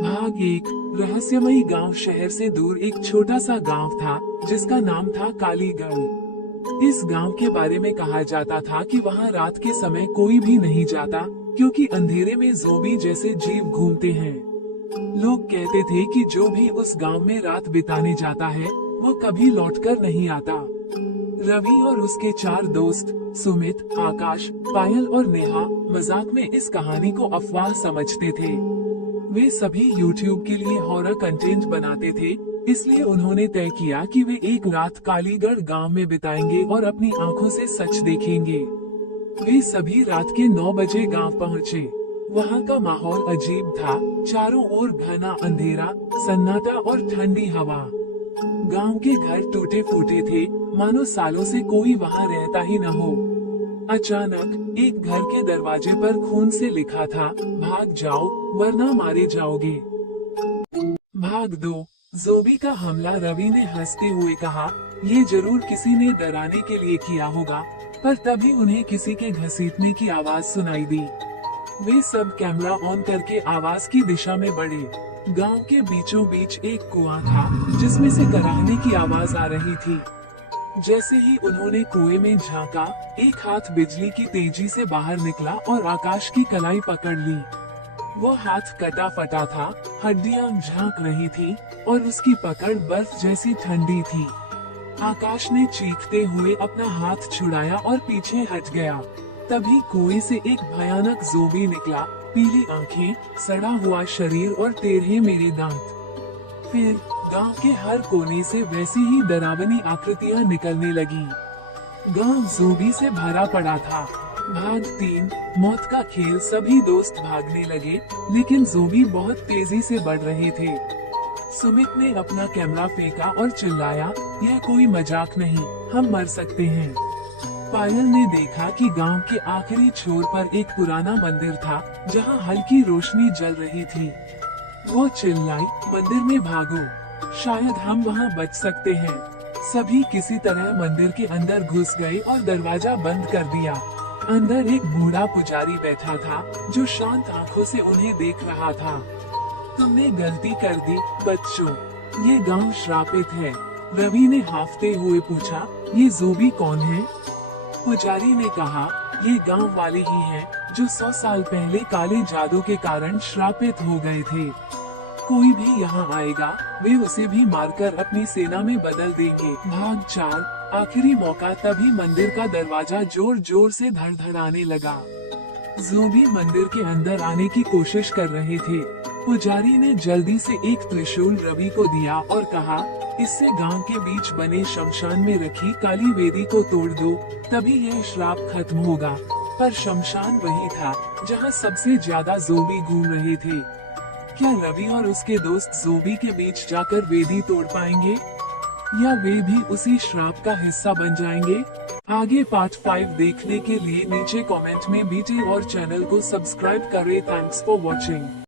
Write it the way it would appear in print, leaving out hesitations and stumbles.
भाग एक। रहस्यमयी गांव। शहर से दूर एक छोटा सा गांव था जिसका नाम था कालीगढ़। इस गांव के बारे में कहा जाता था कि वहां रात के समय कोई भी नहीं जाता, क्योंकि अंधेरे में ज़ोंबी जैसे जीव घूमते हैं। लोग कहते थे कि जो भी उस गांव में रात बिताने जाता है वो कभी लौटकर नहीं आता। रवि और उसके 4 दोस्त सुमित, आकाश, पायल और नेहा मजाक में इस कहानी को अफवाह समझते थे। वे सभी YouTube के लिए हॉरर कंटेंट बनाते थे, इसलिए उन्होंने तय किया कि वे एक रात कालीगढ़ गांव में बिताएंगे और अपनी आंखों से सच देखेंगे। वे सभी रात के 9 बजे गांव पहुंचे। वहां का माहौल अजीब था। चारों ओर घना अंधेरा, सन्नाटा और ठंडी हवा। गांव के घर टूटे फूटे थे, मानो सालों से कोई वहां रहता ही न हो। अचानक एक घर के दरवाजे पर खून से लिखा था, भाग जाओ वरना मारे जाओगे। भाग 2। ज़ोंबी का हमला। रवि ने हंसते हुए कहा, ये जरूर किसी ने डराने के लिए किया होगा। पर तभी उन्हें किसी के घसीटने की आवाज सुनाई दी। वे सब कैमरा ऑन करके आवाज की दिशा में बढ़े। गांव के बीचों बीच एक कुआं था जिसमें से कराहने की आवाज आ रही थी। जैसे ही उन्होंने कुएं में झांका, एक हाथ बिजली की तेजी से बाहर निकला और आकाश की कलाई पकड़ ली। वो हाथ कटा फटा था, हड्डियां झांक रही थी और उसकी पकड़ बर्फ जैसी ठंडी थी। आकाश ने चीखते हुए अपना हाथ छुड़ाया और पीछे हट गया। तभी कुएं से एक भयानक ज़ोंबी निकला, पीली आंखें, सड़ा हुआ शरीर और टेढ़े मेढ़े दांत। फिर गांव के हर कोने से वैसी ही डरावनी आकृतियां निकलने लगी। गांव ज़ोंबी से भरा पड़ा था। भाग 3। मौत का खेल। सभी दोस्त भागने लगे, लेकिन ज़ोंबी बहुत तेजी से बढ़ रहे थे। सुमित ने अपना कैमरा फेंका और चिल्लाया, यह कोई मजाक नहीं, हम मर सकते हैं। पायल ने देखा कि गांव के आखिरी छोर पर एक पुराना मंदिर था जहां हल्की रोशनी जल रही थी। वो चिल्लाई, मंदिर में भागो, शायद हम वहां बच सकते हैं। सभी किसी तरह मंदिर के अंदर घुस गए और दरवाजा बंद कर दिया। अंदर एक बूढ़ा पुजारी बैठा था जो शांत आंखों से उन्हें देख रहा था। तुमने गलती कर दी बच्चों, ये गांव श्रापित है। रवि ने हाफते हुए पूछा, ये ज़ोंबी कौन है? पुजारी ने कहा, ये गांव वाले ही हैं जो 100 साल पहले काले जादू के कारण श्रापित हो गए थे। कोई भी यहाँ आएगा, वे उसे भी मारकर अपनी सेना में बदल देंगे। भाग 4। आखिरी मौका। तभी मंदिर का दरवाजा जोर जोर से धड़धड़ाने लगा। ज़ोंबी मंदिर के अंदर आने की कोशिश कर रहे थे। पुजारी ने जल्दी से एक त्रिशूल रवि को दिया और कहा, इससे गांव के बीच बने शमशान में रखी काली वेदी को तोड़ दो, तभी यह श्राप खत्म होगा। पर शमशान वही था जहां सबसे ज्यादा ज़ोंबी घूम रहे थे। क्या रवि और उसके दोस्त ज़ोंबी के बीच जाकर वेदी तोड़ पाएंगे, या वे भी उसी श्राप का हिस्सा बन जाएंगे? आगे पार्ट 5 देखने के लिए नीचे कमेंट में बीटे और चैनल को सब्सक्राइब करें। Thanks for watching.